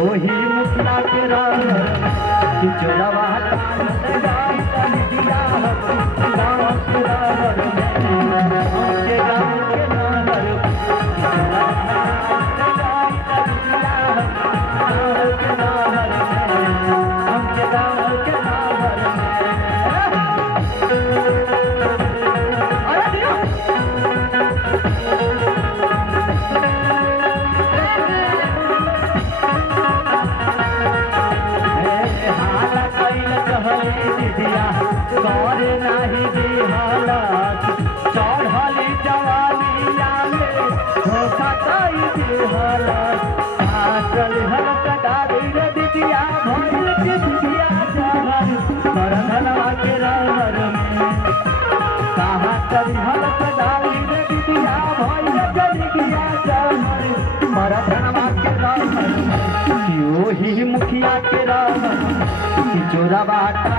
वही मुखला के चोरवा दिया करे नहीं दिहालत चढ़ली जवानिया में धोखा कई दिहालत चल हलक डाली रे दिदिया भइल के दिदिया जहर मरधनवा के रहर में कहा चल हलक डाली रे दिदिया भइल के दिदिया जहर मरधनवा के रहर में वही मुखिया के रहर कि चोरा बाटा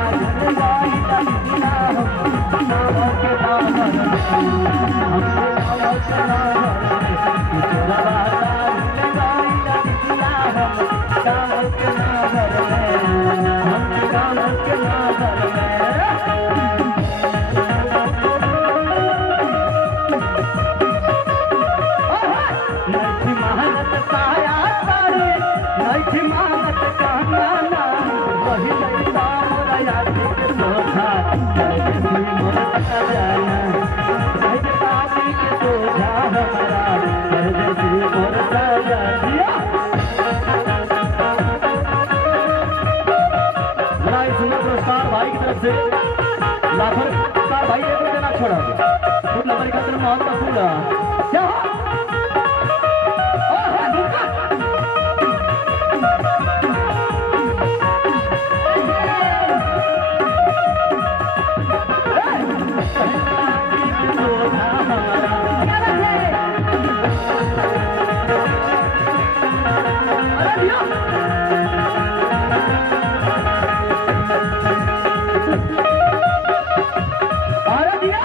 लाखों पुरस्कार भाई एक देना छोड़ा फूल हमारी खातिर महत्व फूल क्या अरे दिया